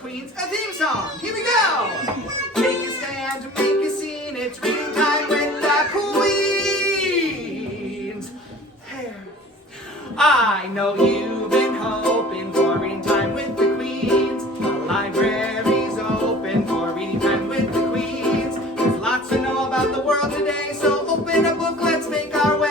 Queens a theme song. Here we go. Take a stand, make a scene. It's reading time with the Queens. Hair. I know you've been hoping for reading time with the Queens. The library's open for reading time with the Queens. There's lots to know about the world today, so open a book, let's make our way.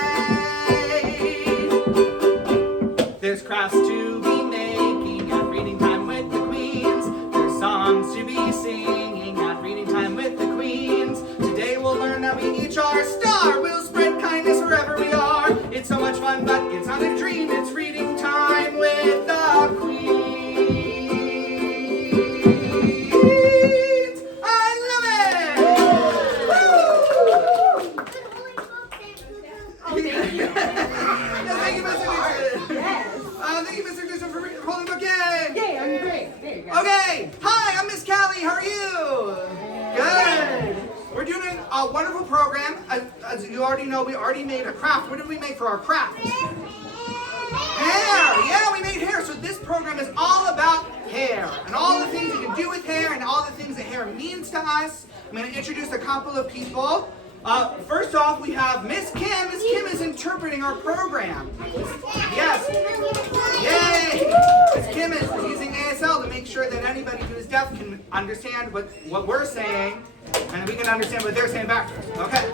There's crafts to be making at reading time with the Queens. There's songs to be singing at reading time with the Queens. Today we'll learn that we each are a star. We'll spread kindness wherever we are. It's so much fun, but it's not a dream. It's reading time with the Queens. I love it! Woo! Thank you. Thank you, Mr. Dixon. Yes. Thank you, Mr. Dixon, for holding the book. Yay! Yay, I'm great. There you go. Okay. Hi, I'm Miss Cali. How are you? Good. We're doing a wonderful program. As you already know, we already made a craft. What did we make for our craft? Hair. Yeah, we made hair. So this program is all about hair and all the things you can do with hair and all the things that hair means to us. I'm going to introduce a couple of people. First off, we have Miss Kim. Miss Kim is interpreting our program. Yes. Yay! Miss Kim is using ASL to make sure that anybody who is deaf can understand what we're saying, and we can understand what they're saying back. Okay.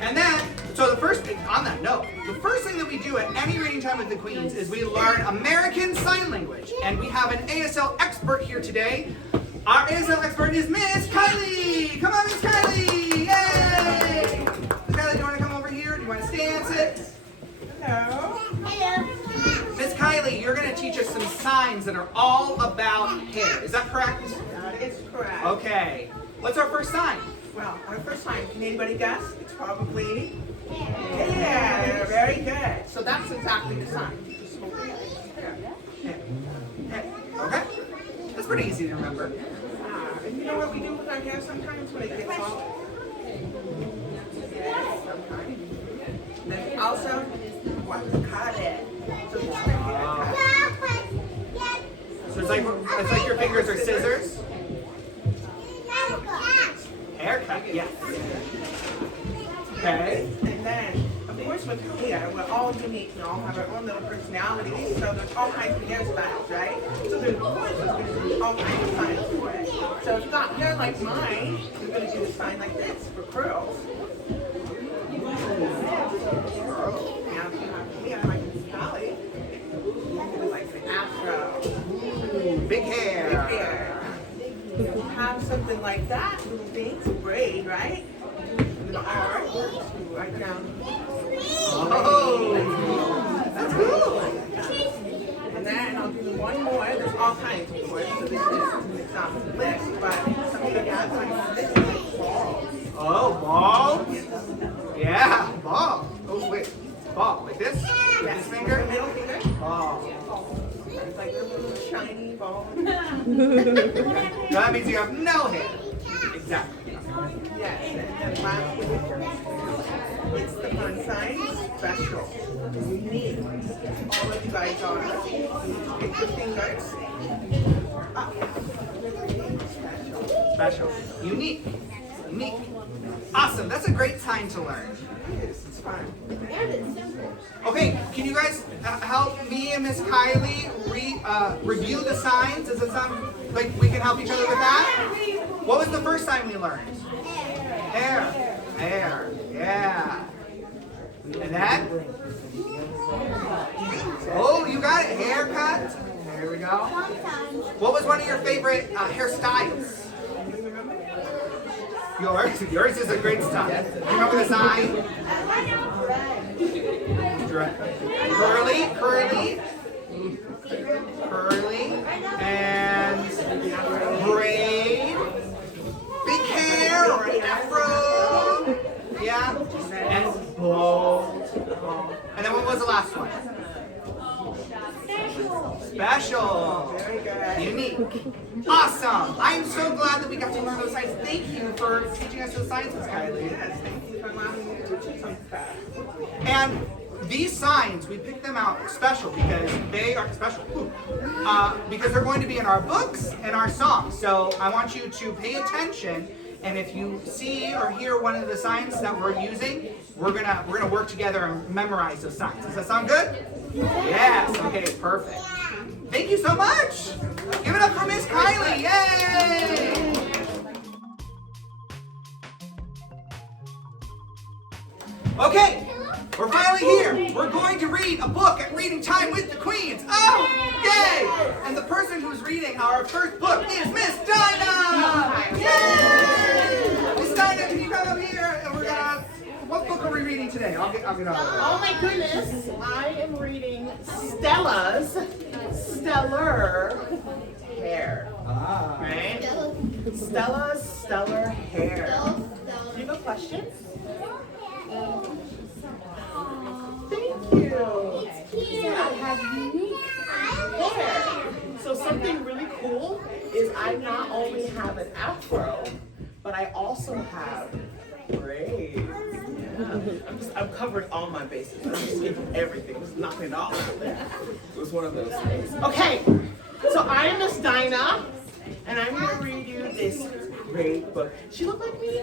And then, so the first thing, on that note, the first thing that we do at any reading time with the Queens is we learn American Sign Language. And we have an ASL expert here today. Our ASL expert is Miss Kylie. Come on, Miss Kylie. Yay! Miss Kylie, do you want to come over here? Do you want to stand, sit? Hello. Hello. Miss Kylie, you're going to teach us some signs that are all about hair. Is that correct? That is correct. Okay. What's our first sign? Well, our first sign, can anybody guess? It's probably hair. Very good. So that's exactly the sign. Just hold it. Hair. Okay. That's pretty easy to remember. And you know what we do with our hair sometimes when it gets all... Sometimes. Then also, what? Cut it. So just like So it's like your fingers are scissors. Haircut, yes. Okay. And then, of course, with hair, we're all unique. We all have our own little personalities. So there's all kinds of hairstyles, right? So there's, of course, there's going to be all kinds of signs for it. So if it's not hair like mine, we're going to do a sign like this for curls. Now, if you have hair like Miss Cali, it's like the afro. Big hair. Big hair. If you have something like that, little things, a braid, right? And the arm, right down. Oh, that's cool. And then I'll do one more. There's all kinds, of course. So this is an example list, but some of the guys like this is like balls. Oh, ball? Yeah, ball. Oh, wait. Ball. Like this? With Yes. this finger? Middle finger. Ball. It's like a little shiny ball. So that means you have no hair. Exactly. Yes, and then lastly, it's the fun sign, special, unique. All of you guys are. Pick your fingers. Up. Special. Unique. Unique. Awesome. That's a great sign to learn. Yes, it's fun. Okay, can you guys help me and Miss Kylie review the signs? Does it sound like we can help each other with that? What was the first sign we learned? Hair. Hair. Yeah. And then? Oh, you got it. Haircut. There we go. What was one of your favorite hairstyles? Yours? Yours is a great style. You remember the sign? Curly, curly, curly, and braid, big hair or an afro, yeah, and bold. And then what was the last one? Special. Very good. Unique. Awesome. I'm so glad that we got to learn those signs. Thank you for teaching us those signs, Miss Kylie. Yes, thank you for allowing me to teach some stuff. And these signs, we picked them out special because they are special. Because they're going to be in our books and our songs. So I want you to pay attention, and if you see or hear one of the signs that we're using, we're gonna work together and memorize those signs. Does that sound good? Yes. Okay. Perfect. Thank you so much. Give it up for Miss Kylie. Yay! Okay, we're finally here. We're going to read a book at Reading Time with the Queens. Oh, yay! And the person who's reading our first book is Miss Dyna. Yay! Miss Dyna, can you come up here? And we're gonna. What book are we reading today? I'll get on. Oh my goodness, I am reading Stella's Stellar Hair. Right? Stella's Stellar Hair. Do you have a question? Thank you. I have unique hair. So something really cool is I not only have an afro, but I also have braids. Yeah. I'm covering all my bases. I'm just getting everything. Just knocking it off. It was one of those things. Okay, so I am Miss Dyna, and I'm going to read you this great book. She look like me?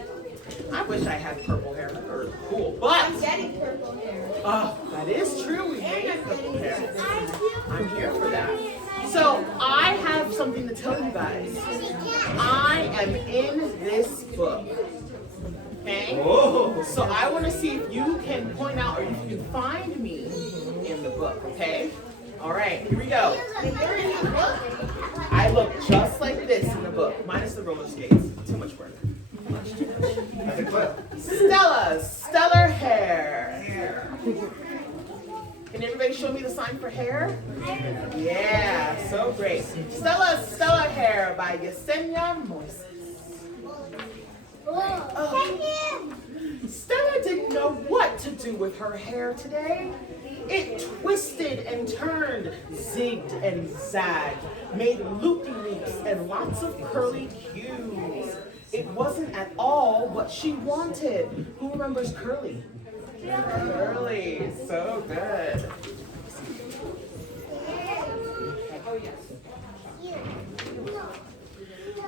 I wish I had purple hair, or cool, but I'm getting purple hair. Oh, that is true. We made it purple hair. I'm here for that. So I have something to tell you guys. I am in this book. Okay? So I want to see if you can point out or if you can find me in the book. Okay? All right. Here we go. I look just like this in the book, minus the roller skates. Too much work. Stella's Stellar Hair. Can everybody show me the sign for hair? Yeah, so great. Stella's Stellar Hair by Yesenia, Moises. Stella didn't know what to do with her hair today. It twisted and turned, zigged and zagged, made loopy-loops and lots of curly cues. It wasn't at all what she wanted. Who remembers curly? Curly, so good.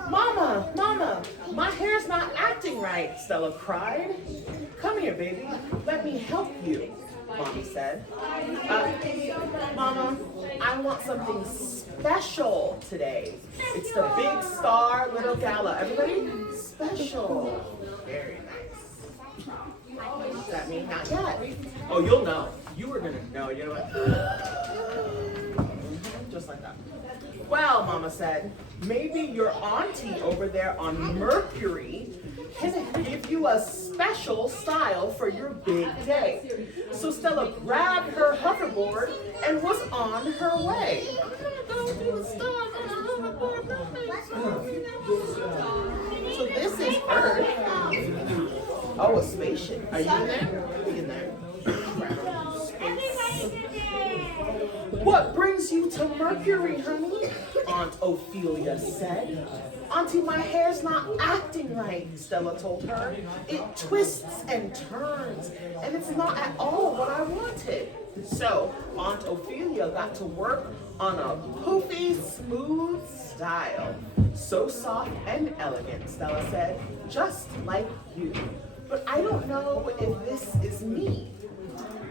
Mama, my hair's not acting right, Stella cried. Come here, baby. Let me help you, Mommy said. Mama, I want something special today. It's the Big Star Little Gala. Everybody? Special. Very nice. What does that mean? Not yet. Oh, you'll know. You were gonna know. You know what? Just like that. Well, Mama said, maybe your auntie over there on Mercury can give you a special style for your big day. So Stella grabbed her hoverboard and was on her way. So this is Earth. Oh, a spaceship. Are you in there? In there. What brings you to Mercury, honey? Aunt Ophelia said. Auntie, my hair's not acting right, Stella told her. It twists and turns, and it's not at all what I wanted. So Aunt Ophelia got to work on a poofy, smooth style. So soft and elegant, Stella said, just like you. But I don't know if this is me.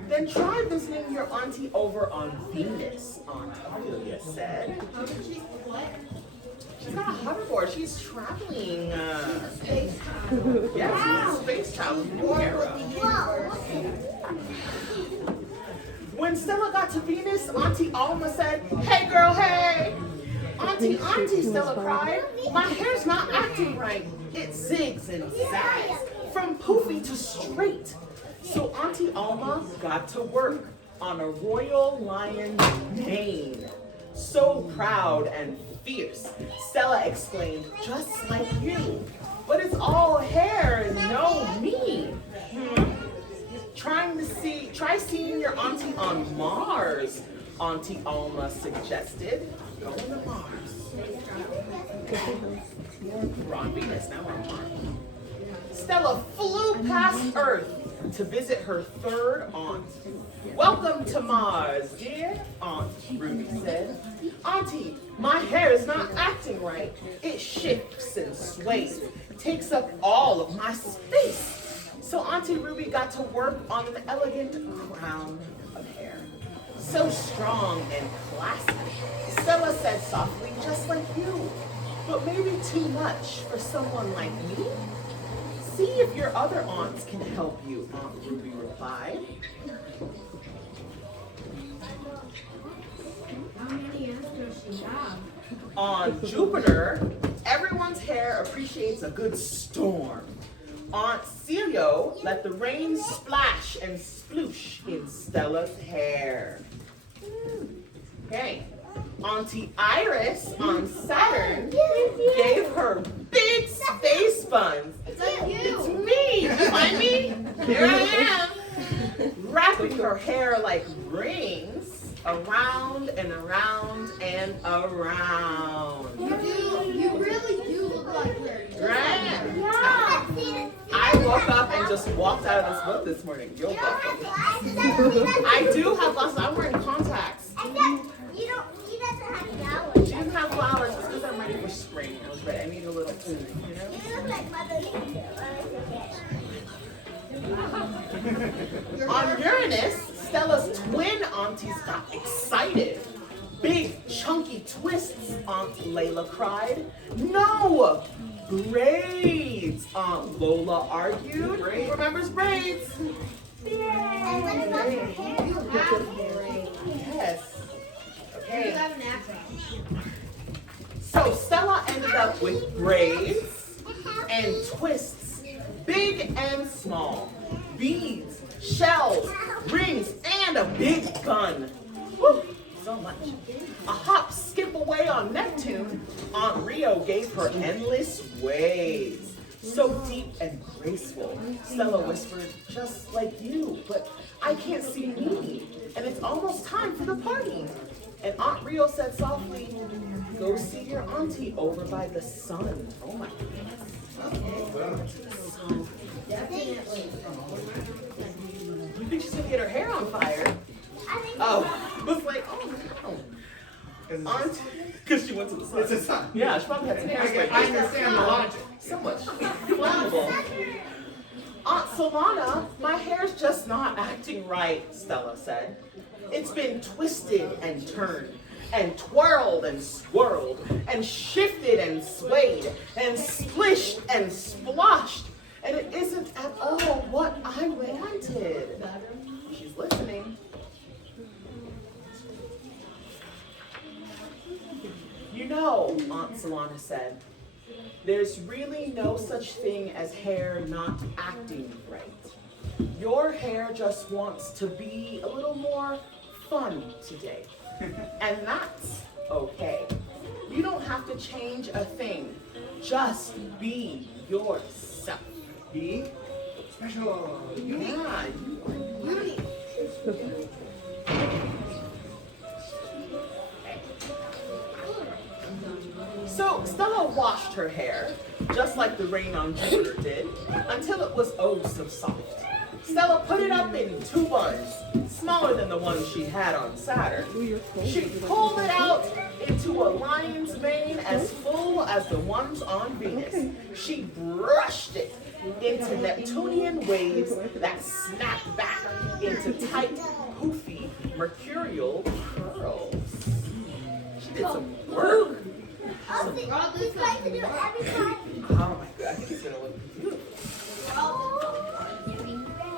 Then try visiting your auntie over on Venus, Aunt Ophelia said. She's got a hoverboard. She's traveling. Yeah, she's space traveling. When Stella got to Venus, Auntie Alma said, "Hey girl, hey!" Auntie, Stella cried. My hair's not acting right. It zigs and zags from poofy to straight. So Auntie Alma got to work on a royal lion's mane. So proud and fierce, Stella exclaimed, just like you. But it's all hair and no me. Try seeing your auntie on Mars, Auntie Alma suggested. Going to Mars. We're on Venus, now we're on Mars. Stella flew past Earth to visit her third aunt. "Welcome to Mars, dear Aunt," Ruby said. "Auntie, my hair is not acting right. It shifts and sways, takes up all of my space." So Auntie Ruby got to work on an elegant crown of hair. "So strong and classy," Stella said softly, "just like you. But maybe too much for someone like me." "See if your other aunts can help you," Aunt Ruby replied. How many aunts does she have? On Jupiter, everyone's hair appreciates a good storm. Aunt 𝐿𝐢𝐠𝐧 let the rain splash and sploosh in Stella's hair. Okay. Auntie Iris on Saturn gave her big space buns. It's me! You find me? Here I am! Wrapping her hair like rings around and around and around. You really do look like her. Right? I woke up and just walked out of this book this morning. You're welcome. I do have glasses. I'm wearing contacts. He doesn't have flowers. She doesn't have flowers. It's because I'm ready for spring. I was ready. I need a little food, you know? You look like Mother Nature. On Uranus, Stella's twin aunties got excited. "Big, chunky twists," Aunt Layla cried. "No! Braids," Aunt Lola argued. Who remembers braids? And what about your hair? You have hair. Yes. You Okay. have an afro. So Stella ended up with braids and twists, big and small, beads, shells, rings, and a big gun. Whew, so much. A hop, skip away on Neptune, Aunt Rio gave her endless waves. "So deep and graceful," Stella whispered, "just like you, but I can't see me, and it's almost time for the party." And Aunt Rio said softly, "Go see your auntie over by the sun." Oh my goodness. Sun. Definitely. You think she's gonna get her hair on fire? I think Oh, I was like, oh no. Aunt, because she went to the sun. It's a sun. Yeah, she probably had some hair. I understand the logic. So much flammable. "Aunt Solana, my hair's just not acting right," Stella said. "It's been twisted and turned, and twirled and swirled, and shifted and swayed, and splished and sploshed, and it isn't at all what I wanted." She's listening. "You know," Aunt Solana said, "there's really no such thing as hair not acting right. Your hair just wants to be a little more fun today. And that's okay. You don't have to change a thing. Just be yourself." Be special. Unique. Yeah, Beauty. So Stella washed her hair, just like the rain on Jupiter did, until it was oh so soft. Stella put it up in 2 buns, smaller than the ones she had on Saturn. She pulled it out into a lion's mane as full as the ones on Venus. She brushed it into Neptunian waves that snapped back into tight, poofy, mercurial curls. She did some work. He's going to do it every time. Oh my god, I think it's gonna look beautiful.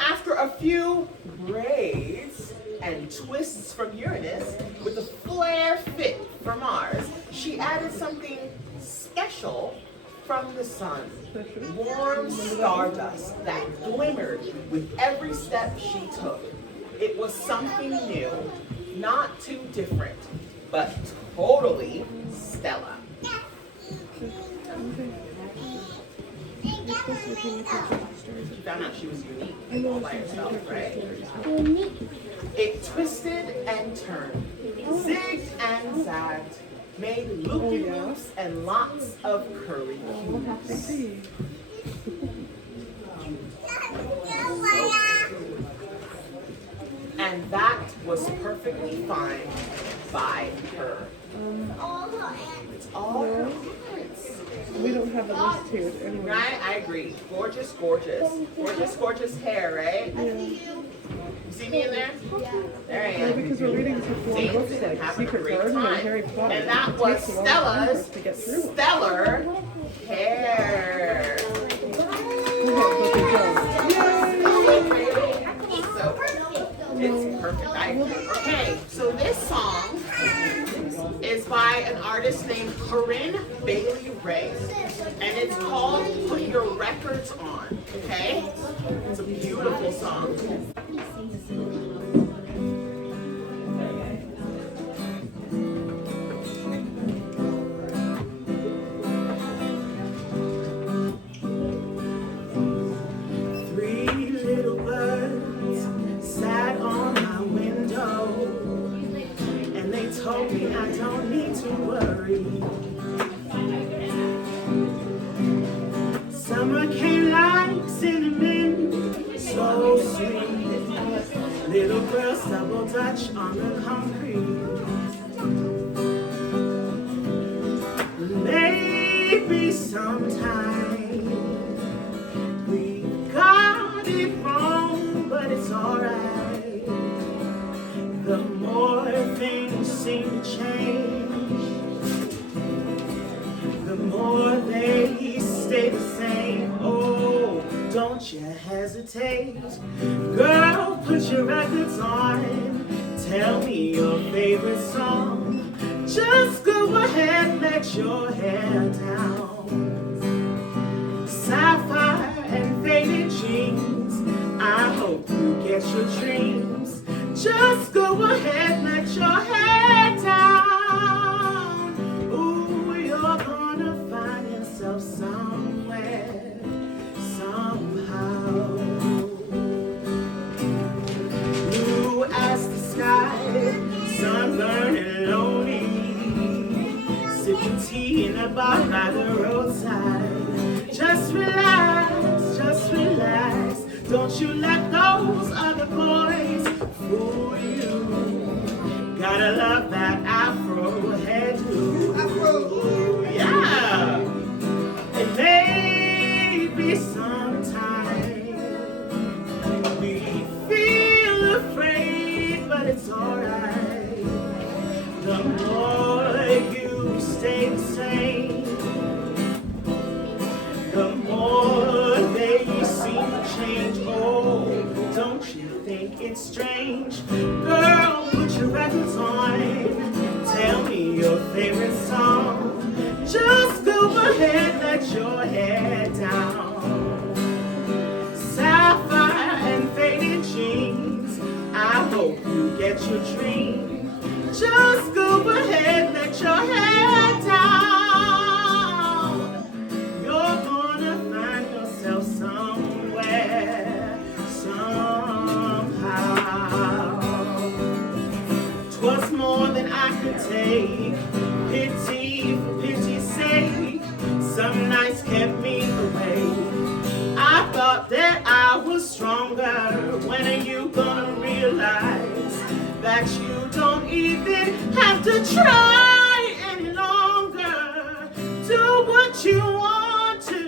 After a few braids and twists from Uranus with a flare fit for Mars, she added something special from the sun. Warm stardust that glimmered with every step she took. It was something new, not too different, but totally Stella. She found out she was unique all by herself, right? It twisted and turned, zigged and zagged, made loop-de-loops and lots of curly cues. was perfectly fine by her. It's all her parents. We don't have a list here anyway. Right? I agree. Gorgeous, gorgeous. Gorgeous, gorgeous hair, right? You see me in there? There I Yeah, am. because we're reading such long books like Having a Secret great Garden time. and Harry Potter. And that It was takes a long time for us Stella's to get through them. stellar hair. Okay, So it's perfect. I agree. Okay, so this song is by an artist named Corinne Bailey Ray, and it's called "Put Your Records On." Okay, it's a beautiful song. Three little birds sat on my window, and they told me I don't need to worry. Summer came like cinnamon, so sweet. Little girls double dutch on the concrete. Maybe sometime we got it wrong, but it's alright. The more things seem to change, the more they stay the same. Oh, don't you hesitate. Girl, put your records on. Tell me your favorite song. Just go ahead, let your hair down. Sapphire and faded jeans, I hope you get your dreams. Just go ahead, let your hair down. Ooh, you're gonna find yourself somewhere, somehow. Blue as the sky, sunburned and lonely, sipping tea in a bar by the roadside. Just relax, just relax. Don't you let those other boys fool you. Gotta love that Afro hairdo. Afro, yeah. And maybe sometime we feel afraid, but it's alright. The more you stay the same, the more they seem to change. Oh, don't you think it's strange? Girl, put your records on. Tell me your favorite song. Just go ahead, let your hair down. Sapphire and faded jeans, I hope you get your dream. Just go ahead, let your hair down. You're gonna find yourself somewhere, somehow. 'Twas more than I could take, pity for pity's sake. Some nights kept me awake. I thought that I was stronger. When are you gonna realize that you don't even have to try any longer? Do what you want to.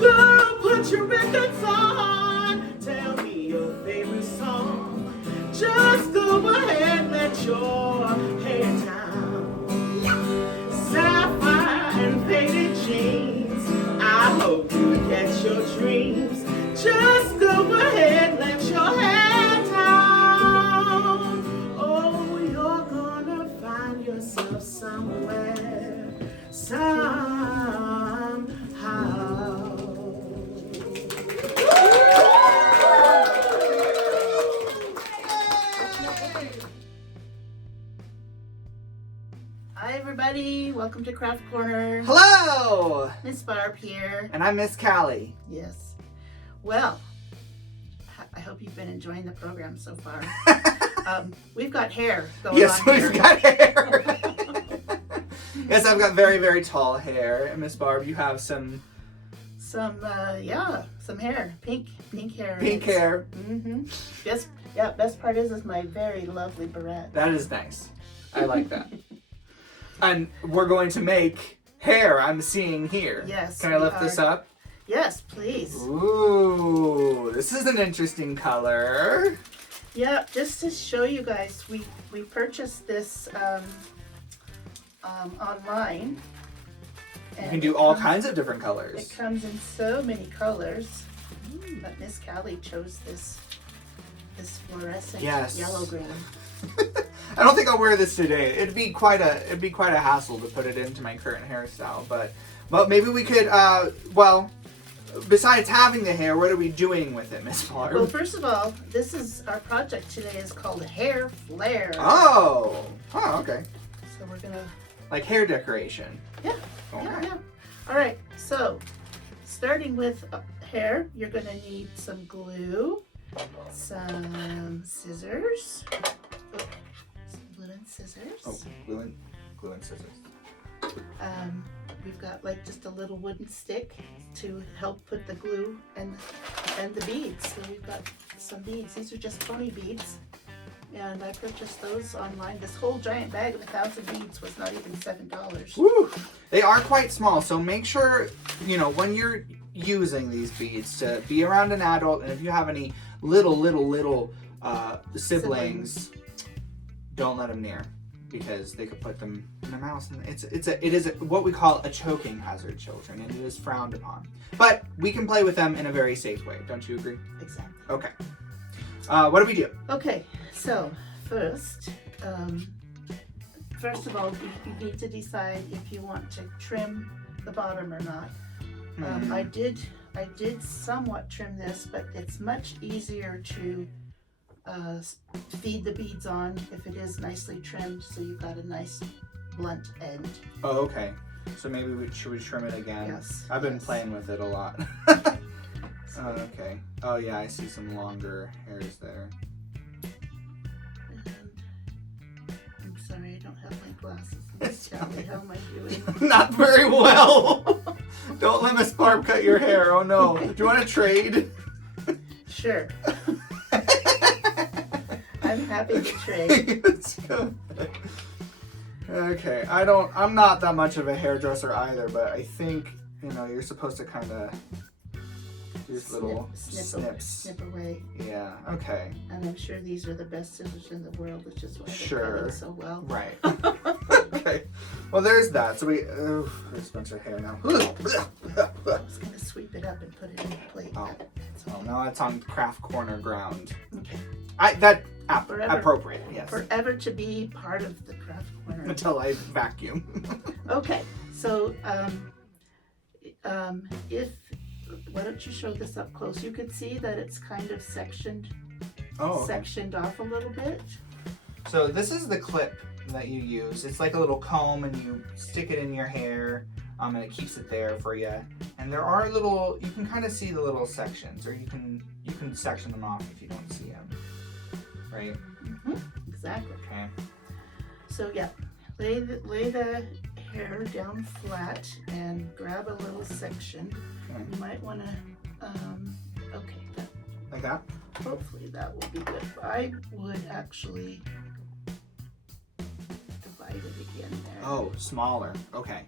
Girl, put your records on. Tell me your favorite song. Just go ahead, let your hair down. Sapphire and faded jeans, I hope you get your dreams. Just go ahead, let your hair down. Oh, you're gonna find yourself somewhere, somehow. Hi everybody, welcome to Craft Corner. Hello! Miss Barb here. And I'm Miss Cali. Yes. Well, I hope you've been enjoying the program so far. We've got hair going Yes, on here. we've got hair. Yes, I've got very, very tall hair. And Miss Barb, you have some some hair, pink hair. Pink hair. Mm-hmm. Best part is my very lovely barrette. That is nice. I like that. And we're going to make hair I'm seeing here. Yes. Can I lift this up? Yes, please. Ooh, this is an interesting color. Yeah, just to show you guys, we purchased this online. You can do all kinds of different colors. It comes in so many colors. But Miss Cali chose this fluorescent yellow green. I don't think I'll wear this today. It'd be quite a hassle to put it into my current hairstyle, but maybe we could besides having the hair, what are we doing with it, Miss Barb? Well, first of all, this is our project today is called hair flare. Oh, okay. So we're gonna like hair decoration. Yeah. All right. So starting with hair, you're gonna need some glue, some scissors, some glue and scissors. Oh, glue and scissors. We've got like just a little wooden stick to help put the glue and the beads. So we've got some beads. These are just pony beads, and I purchased those online. This whole giant bag of 1,000 beads was not even $7. Woo! They are quite small, so make sure when you're using these beads to be around an adult, and if you have any little siblings, don't let them near, because they could put them in their mouths, and it is what we call a choking hazard, children, and it is frowned upon. But we can play with them in a very safe way. Don't you agree? Exactly. Okay. What do we do? Okay, so first of all, you need to decide if you want to trim the bottom or not. I did somewhat trim this, but it's much easier to feed the beads on if it is nicely trimmed, so you've got a nice blunt end. Oh, okay. So maybe should we trim it again? Yes. I've been playing with it a lot. Okay. Oh yeah, I see some longer hairs there. And I'm sorry, I don't have my glasses. Tell me, how am I doing? Not very well. Don't let Miss Barb cut your hair. Oh no. Do you want to trade? Sure. I'm happy to trade. Okay, I'm not that much of a hairdresser either, but I think, you're supposed to kind of use little snips. Snip away. Yeah, okay. And I'm sure these are the best scissors in the world, which is why they're Sure. cutting so well. Right. Okay. Well, there's that. So there's a bunch of hair now. I'm just going to sweep it up and put it in the plate. Oh. That's Well, all. now it's on craft corner ground. Okay. Forever. Appropriate, yes. Forever to be part of the craft corner. Until I vacuum. Okay, so why don't you show this up close? You can see that it's kind of sectioned off a little bit. So this is the clip that you use. It's like a little comb, and you stick it in your hair, and it keeps it there for you. And there are you can kind of see the little sections, or you can section them off if you don't see them. Right? Mm-hmm. Exactly. Okay. So yeah, lay the hair down flat and grab a little section. Okay. You might want to, okay, Like that? hopefully that will be good. I would actually divide it again there. Oh, smaller. Okay.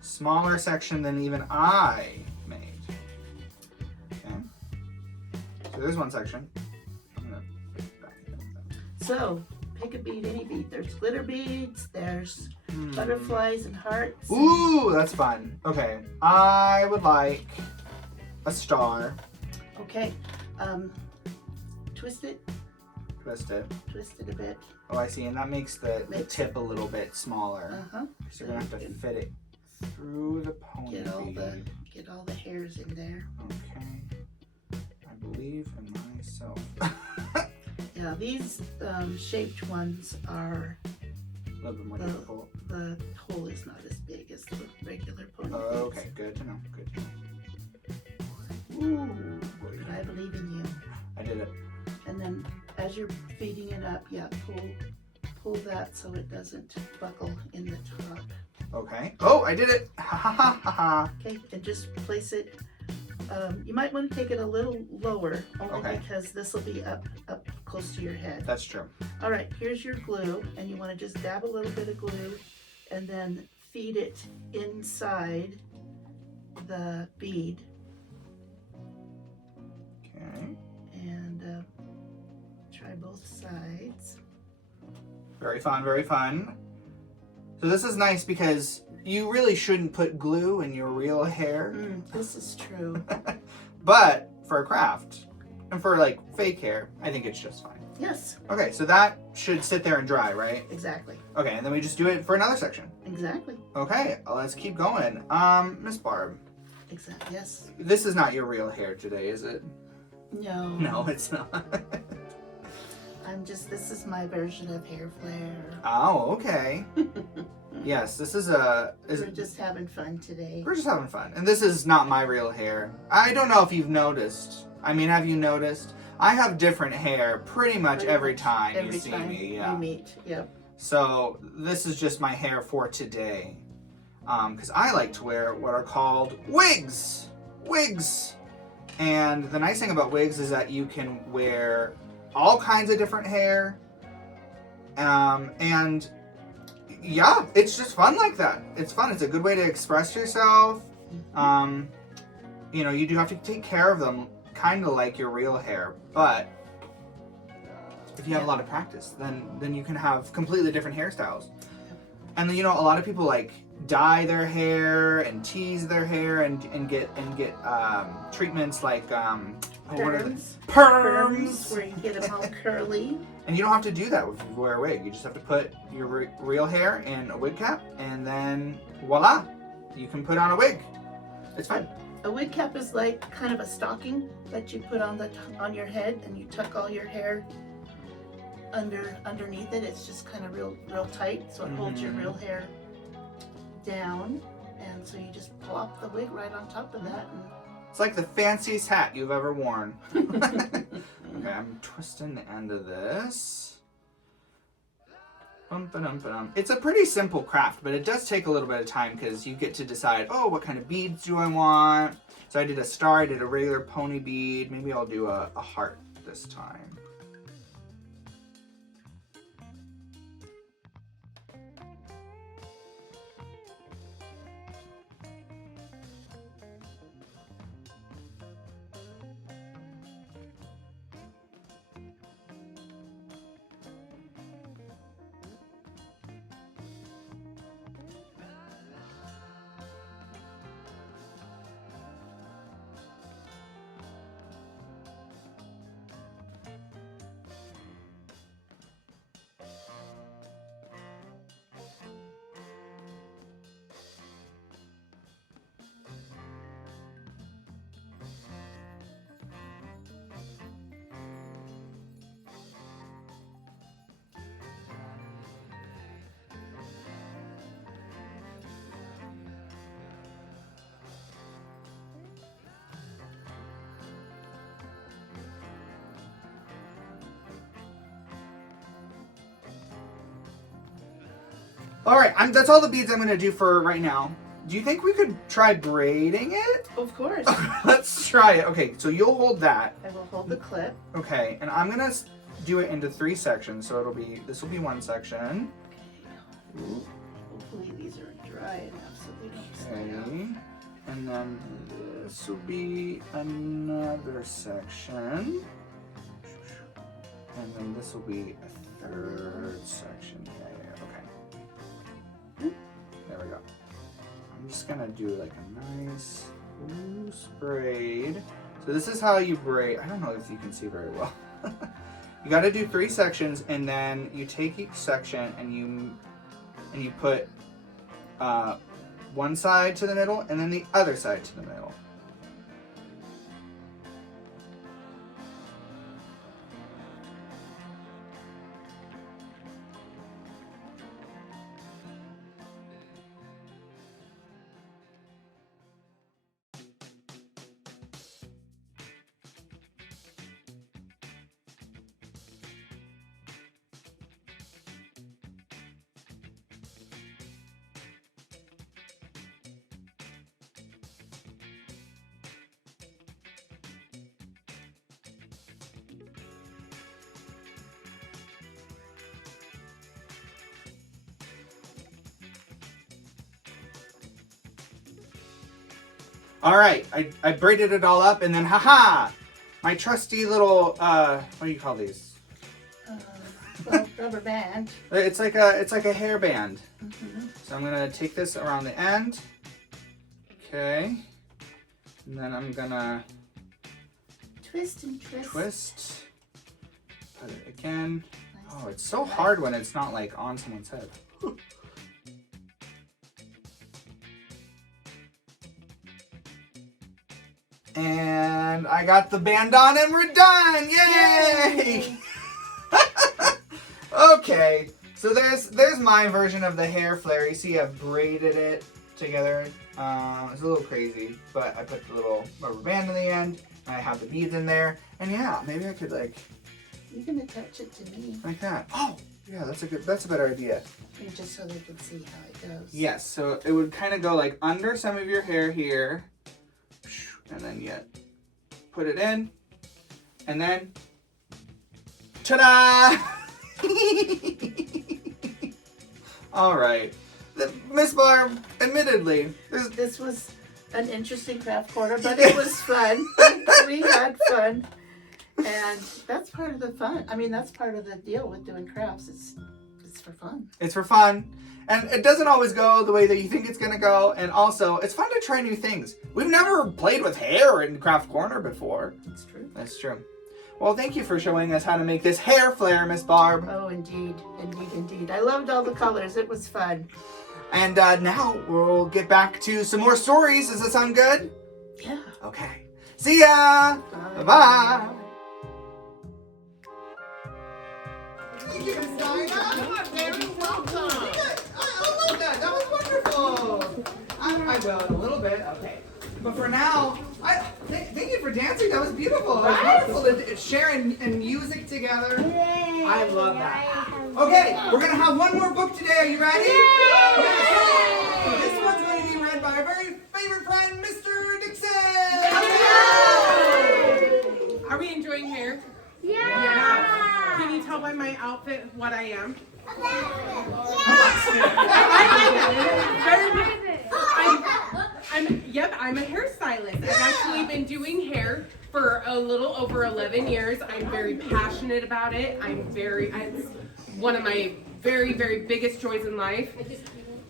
Smaller section than even I made. Okay. So there's one section. I'm gonna back it up then. So pick a bead, any bead. There's glitter beads, there's butterflies and hearts. Ooh, that's fun. Okay, I would like a star. Okay, twist it a bit. Oh, I see, and that makes the tip a little bit smaller. Uh-huh. So you're gonna have to fit it through the pony bead. Get all the hairs in there. Okay. I believe in myself. Yeah, these shaped ones are, A little bit more difficult. the hole is not as big as the regular pony beads. Okay, good to know. Good to know. Ooh, boy. But I believe in you. I did it. And then as you're feeding it up, yeah, pull that so it doesn't buckle in the top. Okay. Oh, I did it. Ha ha ha ha ha. Okay, and just place it. You might want to take it a little lower, only Okay. because this will be up close to your head. That's true. All right, here's your glue, and you want to just dab a little bit of glue, and then feed it inside the bead, Okay. and try both sides. Very fun, very fun. So this is nice because you really shouldn't put glue in your real hair. This is true. But for a craft and for like fake hair, I think it's just fine. Yes, Okay, so that should sit there and dry, right? exactly, Okay, and then we just do it for another section. exactly, Okay, let's keep going. Miss Barb, exactly. Yes. this is not your real hair today, is it? No. No, it's not. This is my version of hair flare. Oh, okay. Yes, this is a. We're just having fun today. We're just having fun, and this is not my real hair. I don't know if you've noticed. I mean, have you noticed? I have different hair pretty much every time you see me. Yeah. You meet. Yep. So this is just my hair for today, because I like to wear what are called wigs. Wigs. And the nice thing about wigs is that you can wear all kinds of different hair. And yeah, it's just fun like that. It's fun. It's a good way to express yourself. You know, you do have to take care of them kind of like your real hair, but if you have a lot of practice, then you can have completely different hairstyles. And then, you know, a lot of people like dye their hair and tease their hair and get treatments like what are they? Perms. Perms. Where you get them all curly. And you don't have to do that if you wear a wig. You just have to put your real hair in a wig cap, and then voila, you can put on a wig. It's fine. A wig cap is like kind of a stocking that you put on your head, and you tuck all your hair underneath it. It's just kind of real tight, so it holds your real hair down, and so you just plop the wig right on top of that. It's like the fanciest hat you've ever worn. Okay, I'm twisting the end of this. It's a pretty simple craft, but it does take a little bit of time because you get to decide, oh, what kind of beads do I want? So I did a star, I did a regular pony bead. Maybe I'll do a heart this time. All right, that's all the beads I'm gonna do for right now. Do you think we could try braiding it? Of course. Let's try it. Okay, so you'll hold that. I will hold the clip. Okay, and I'm gonna do it into 3 sections. So this will be 1 section. Hopefully these are dry enough so they don't stay up. Okay, and then this will be another section. And then this will be a 3rd section. Yeah, okay. There we go. I'm just gonna do like a nice loose braid. So this is how you braid. I don't know if you can see very well. You gotta do 3 sections, and then you take each section and you put one side to the middle and then the other side to the middle. All right, I braided it all up, and then haha, my trusty little what do you call these? Well, rubber band. It's like a hairband. Mm-hmm. So I'm gonna take this around the end. Okay, and then I'm gonna Twist and twist. twist. Put it again. Nice. Oh, it's so hard when it's not like on someone's head. And I got the band on and we're done! Yay! Okay, so there's my version of the hair flare. You see I've braided it together. It's a little crazy, but I put the little rubber band in the end. And I have the beads in there. And yeah, maybe I could like You can attach it to me. like that. Oh, yeah, that's a better idea. And just so they can see how it goes. Yes, so it would kind of go like under some of your hair here. And then you put it in. And then ta-da! All right. Miss Barb, admittedly, This was an interesting craft corner, but it was fun. We had fun. And that's part of the fun. I mean, that's part of the deal with doing crafts. It's for fun. it's for fun. And it doesn't always go the way that you think it's going to go. And also, it's fun to try new things. We've never played with hair in Craft Corner before. It's true. That's true. Well, thank you for showing us how to make this hair flare, Miss Barb. Oh, indeed. Indeed, indeed. I loved all the colors. It was fun. And now we'll get back to some more stories. Does that sound good? Yeah. Okay. See ya! Bye. Bye-bye! Thank you, Miss Dyna. You're very welcome. I love that. That was wonderful. I will in a little bit. Okay. But for now, thank you for dancing. That was beautiful. It was wonderful to share and music together. I love that. Okay, we're going to have one more book today. Are you ready? Yes. So this one's going to be read by our very favorite friend, Mr. Dixon. Are we enjoying hair? Yeah. Can you tell by my outfit what I am? I'm a hairstylist. I've actually been doing hair for a little over 11 years. I'm very passionate about it. It's one of my very, very biggest joys in life.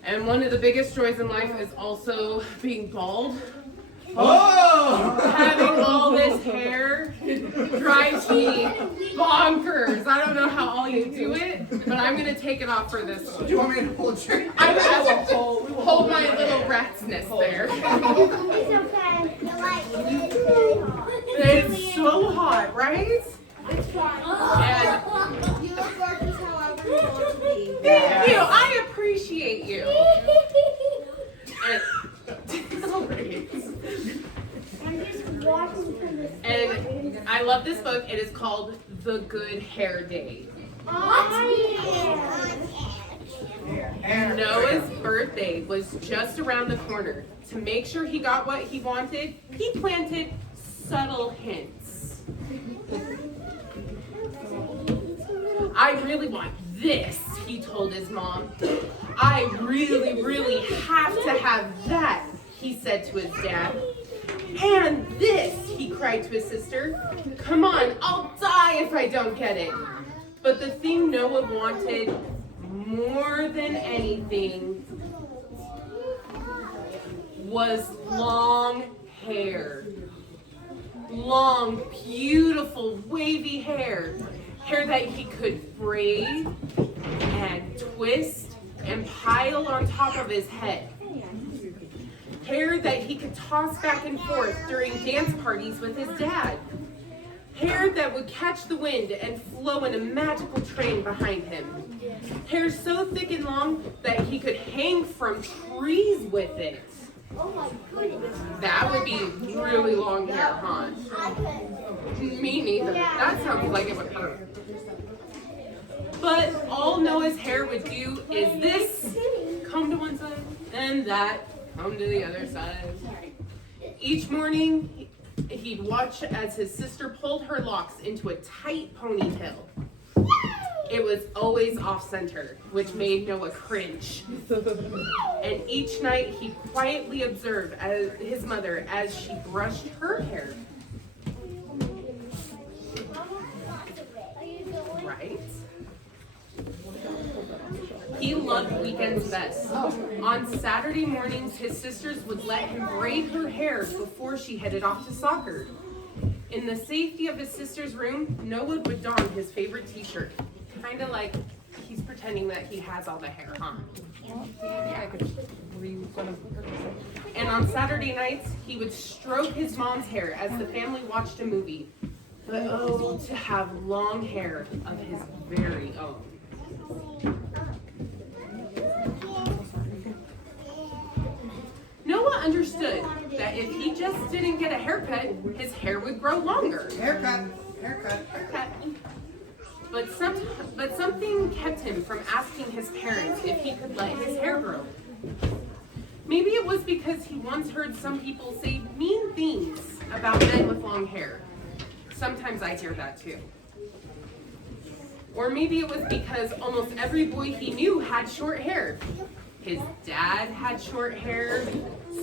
And one of the biggest joys in life is also being bald. Oh! Having all this hair drives me bonkers. I don't know how all you do it, but I'm gonna take it off for this one. Do you want me to hold your... I will hold my little rat's nest there. It's okay. The light is very hot. It's so hot, right? It's fine. And You look gorgeous however you want to be. thank you. I appreciate you. And, I'm just walking from this. and I love this book. It is called The Good Hair Day. And Noah's birthday was just around the corner. To make sure he got what he wanted, he planted subtle hints. I really want this, he told his mom. I really, really have to have that, he said to his dad. And this, he cried to his sister. Come on, I'll die if I don't get it. But the thing Noah wanted more than anything was long hair. Long, beautiful, wavy hair. Hair that he could braid and twist and pile on top of his head. Hair that he could toss back and forth during dance parties with his dad. Hair that would catch the wind and flow in a magical train behind him. Hair so thick and long that he could hang from trees with it. Oh my goodness. That would be really long hair, huh? I could. Me neither. That sounds like it would hurt. But all Noah's hair would do is this, come to one side, and that, come to the other side. Each morning, he'd watch as his sister pulled her locks into a tight ponytail. It was always off-center, which made Noah cringe. And each night he quietly observed his mother as she brushed her hair. Right? He loved weekends best. On Saturday mornings, his sisters would let him braid her hair before she headed off to soccer. In the safety of his sister's room, Noah would don his favorite t-shirt. Kind of like he's pretending that he has all the hair, huh? And on Saturday nights, he would stroke his mom's hair as the family watched a movie. But oh, to have long hair of his very own. Noah understood that if he just didn't get a haircut, his hair would grow longer. Haircut. But something kept him from asking his parents if he could let his hair grow. Maybe it was because he once heard some people say mean things about men with long hair. Sometimes I hear that too. Or maybe it was because almost every boy he knew had short hair. His dad had short hair,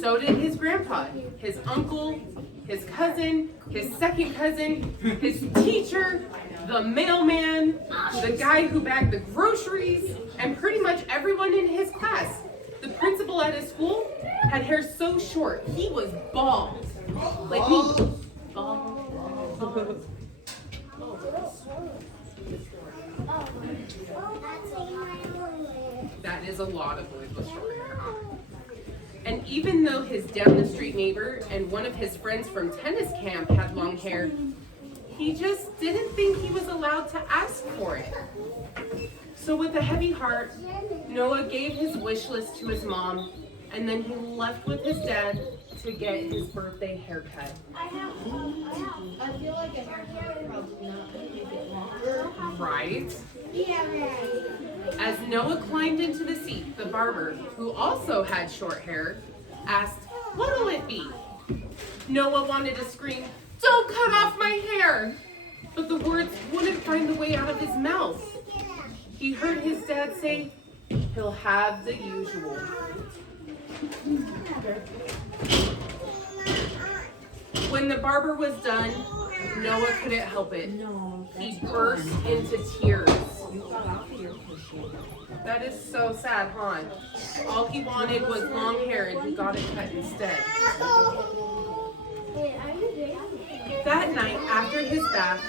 so did his grandpa, his uncle, his cousin, his second cousin, his teacher, the mailman, the guy who bagged the groceries, and pretty much everyone in his class. The principal at his school had hair so short, he was bald. Like me. Bald. That is a lot of boys with short hair, huh? And even though his down the street neighbor and one of his friends from tennis camp had long hair, he just didn't think he was allowed to ask for it. So with a heavy heart, Noah gave his wish list to his mom, and then he left with his dad to get his birthday haircut. I feel like a haircut would probably not make it longer. Right? Yeah, right. As Noah climbed into the seat, the barber, who also had short hair, asked, "What'll it be?" Noah wanted to scream, "Don't cut off my hair!" But the words wouldn't find the way out of his mouth. He heard his dad say, "He'll have the usual." When the barber was done, Noah couldn't help it. He burst into tears. That is so sad, huh? All he wanted was long hair and he got it cut instead. That night, after his bath,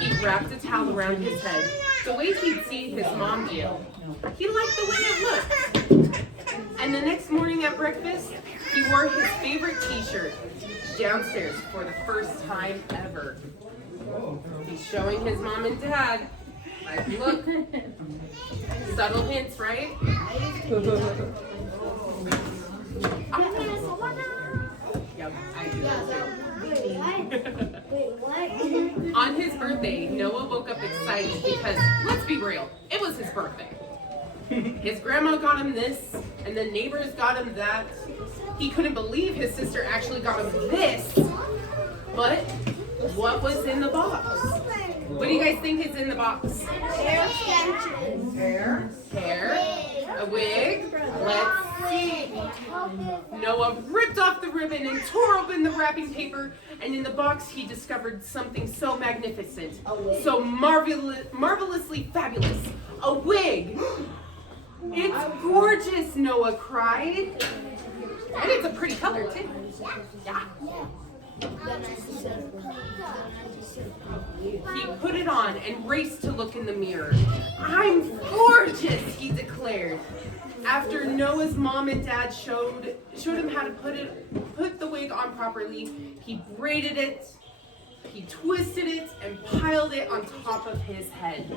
he wrapped a towel around his head, the way he'd seen his mom do. He liked the way it looked. And the next morning at breakfast, he wore his favorite t-shirt downstairs for the first time ever. He's showing his mom and dad, like, look, subtle hints, right? Yep, I do that too. On his birthday, Noah woke up excited because, let's be real, it was his birthday. His grandma got him this, and the neighbors got him that. He couldn't believe his sister actually got him this. But what was in the box? What do you guys think is in the box? Hair extensions. Hair. Hair, a wig. Let's see. Noah ripped off the ribbon and tore open the wrapping paper, and in the box he discovered something so magnificent, so marvelously fabulous. A wig. It's gorgeous, Noah cried. And it's a pretty color too. Yeah. He put it on and raced to look in the mirror. "I'm gorgeous," he declared. After Noah's mom and dad showed him how to put the wig on properly, he braided it, he twisted it, and piled it on top of his head.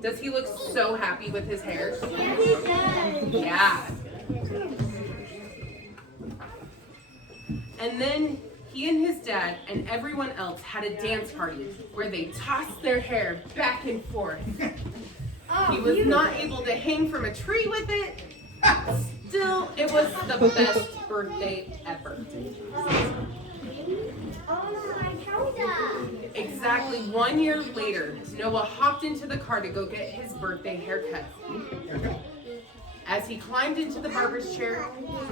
Does he look so happy with his hair? Yeah. And then he and his dad and everyone else had a dance party where they tossed their hair back and forth. He was not able to hang from a tree with it. Still, it was the best birthday ever. Oh my God. Exactly 1 year later, Noah hopped into the car to go get his birthday haircut. As he climbed into the barber's chair,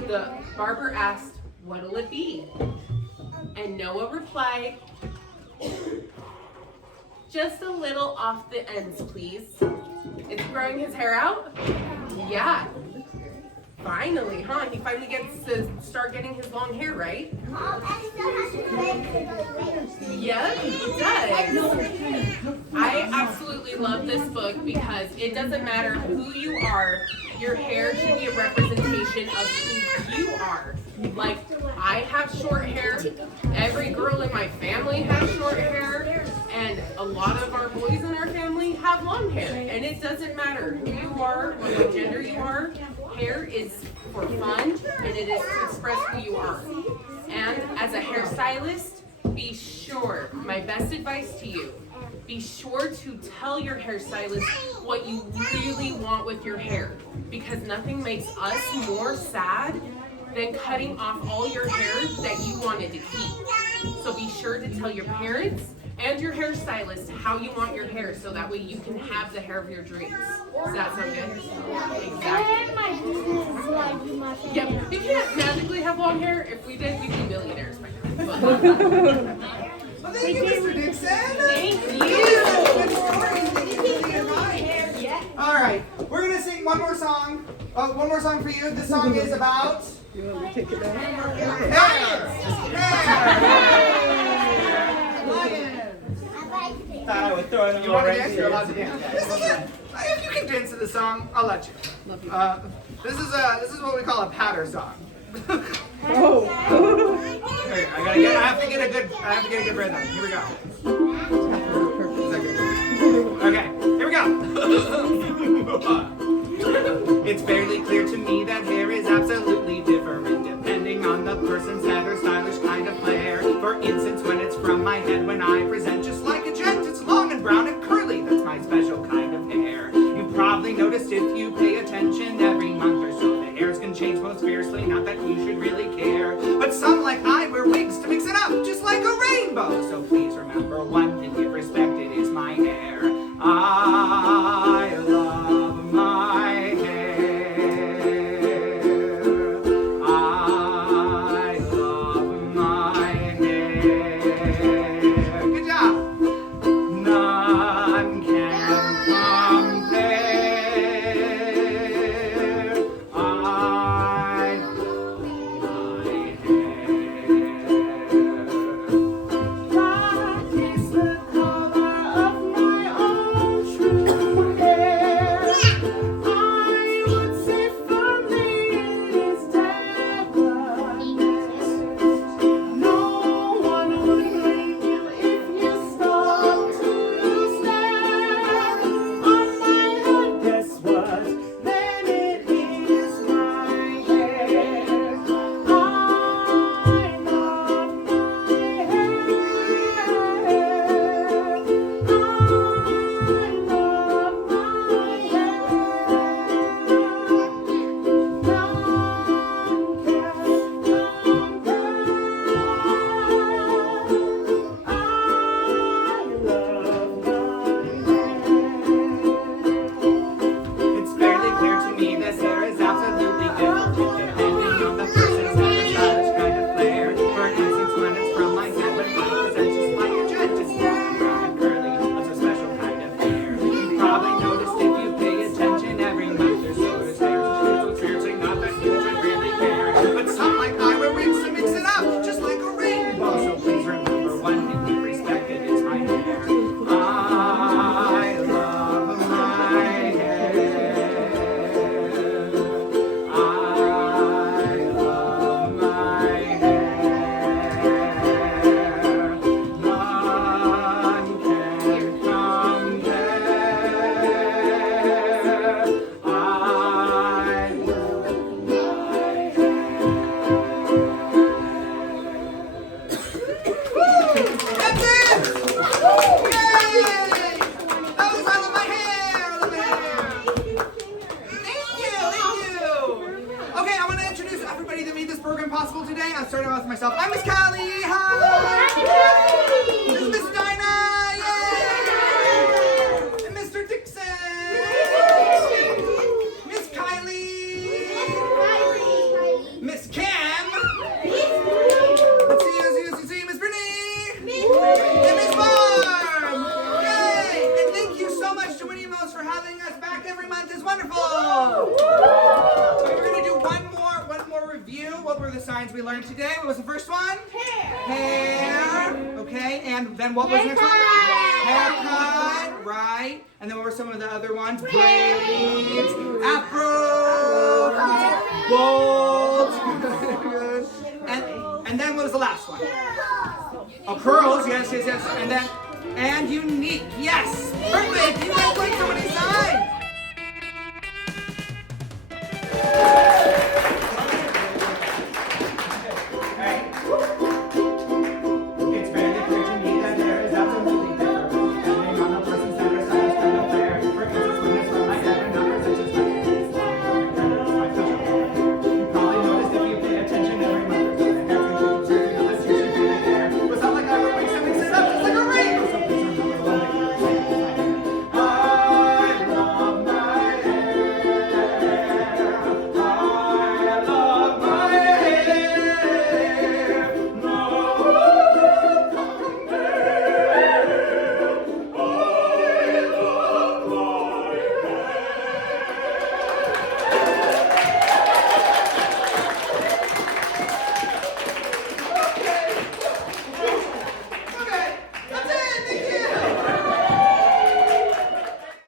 the barber asked, "What'll it be?" And Noah replied, "Just a little off the ends, please." It's growing his hair out? Yeah. Finally, huh? He finally gets to start getting his long hair, right? Yes, he does. I absolutely love this book because it doesn't matter who you are, your hair should be a representation of who you are. Like, I have short hair, every girl in my family has short hair, and a lot of our boys in our family have long hair. And it doesn't matter who you are or what gender you are, hair is for fun, and it is to express who you are. And as a hairstylist, be sure, my best advice to you, be sure to tell your hairstylist what you really want with your hair, because nothing makes us more sad than cutting off all your hair that you wanted to keep. So be sure to tell your parents and your hairstylist how you want your hair, so that way you can have the hair of your dreams. Does that sound good? Exactly. Yep. We can't magically have long hair. If we did, we'd be millionaires by now. Well, thank you, Mr. Dixon. Thank you. Good story. Thank you for the advice. All right, we're gonna sing one more song. One more song for you. This song is about. You want me to take it down? I would throw in a little dance. You're allowed to dance. This is it. If you can dance to the song, I'll let you. This is what we call a patter song. Oh. Okay, I have to get a good rhythm. Here we go. Okay, here we go. It's fairly clear to me that hair is absolutely different depending on the person's head or stylish kind of flair. For instance, when it's from my head, when I present just like a gent, it's long and brown and curly. That's my special kind of hair. You've probably noticed if you pay attention every month or so, the hairs can change most fiercely. Not that you should really care, but some like I wear wigs to mix it up, just like a rainbow. So please remember one thing: if respected is my hair. I love my hair. I love my hair. Good job. None can compare. I program possible today. I'm starting off with myself. I'm Miss Cali. Hi. This is Miss Dyna. Yay. And Mr. Dixon. Miss Kylie. Miss Cam. Let's see, Miss Brittany. And Miss Barb. Yay. And thank you so much to Winnie Mouse for having us back every month. It's wonderful. Okay, we're going to do one more review. What were the signs we learned today? What was the first one? Hair. Okay, and then what was the next one? Haircut. Right. And then what were some of the other ones? Braids. Afro. Gold. And then what was the last one? Oh, curls. Yes. And unique. Yes. Perfect. You guys learned so many signs.